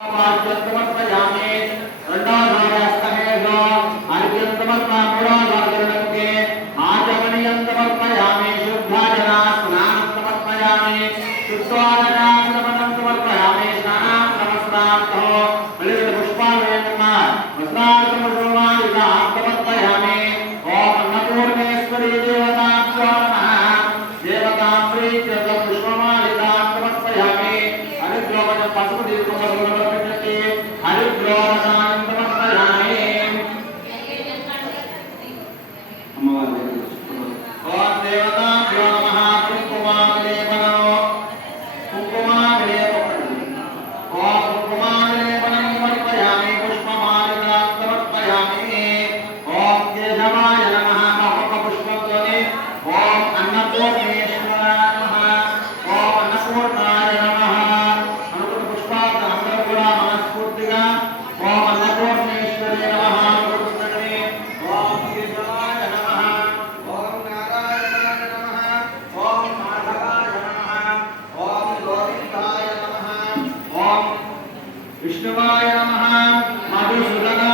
समर्पयामि रण्डोधारस्तहेषु अर्घ्यं समर्पयामि मूढोधारगरुडमुखे आचमनीयं समर्पयामि शुद्धाजना स्नानं समर्पयामि शुद्धारणां समर्पयामि स्नानां समस्तार्थो बलिपुष्पालयम् वस्त्रार्थमुषोमायुधां समर्पयामि ॐ अन्नपूर्णेश्वरी देवताभ्यो नमः देवतां प्रीत्य पुष्पमालिकां समर्पयामि अनुग्रहं पशुदीर्घं विष्णुवाय नमः मधुसूदन